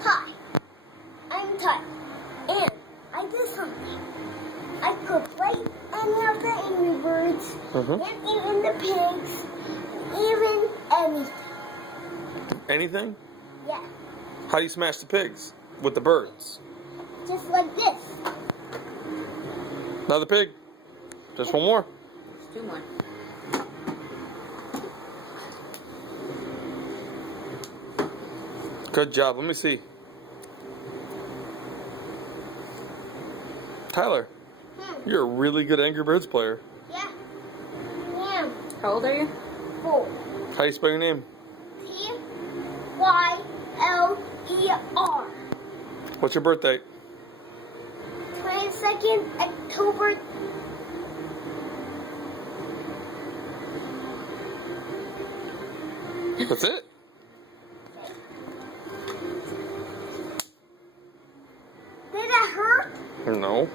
Hi, I'm Ty, and I did something. I could play any of the Angry Birds, and even the pigs, even anything. Anything? Yeah, How do you smash the pigs? With the birds. just like this. Another pig. Just one more. Let's do one. Good job. Let me see. Tyler, you're a really good Angry Birds player. Yeah, yeah. How old are you? 4. How do you spell your name? Tyler. What's your birthday? 22nd October. That's it? Did it hurt? No.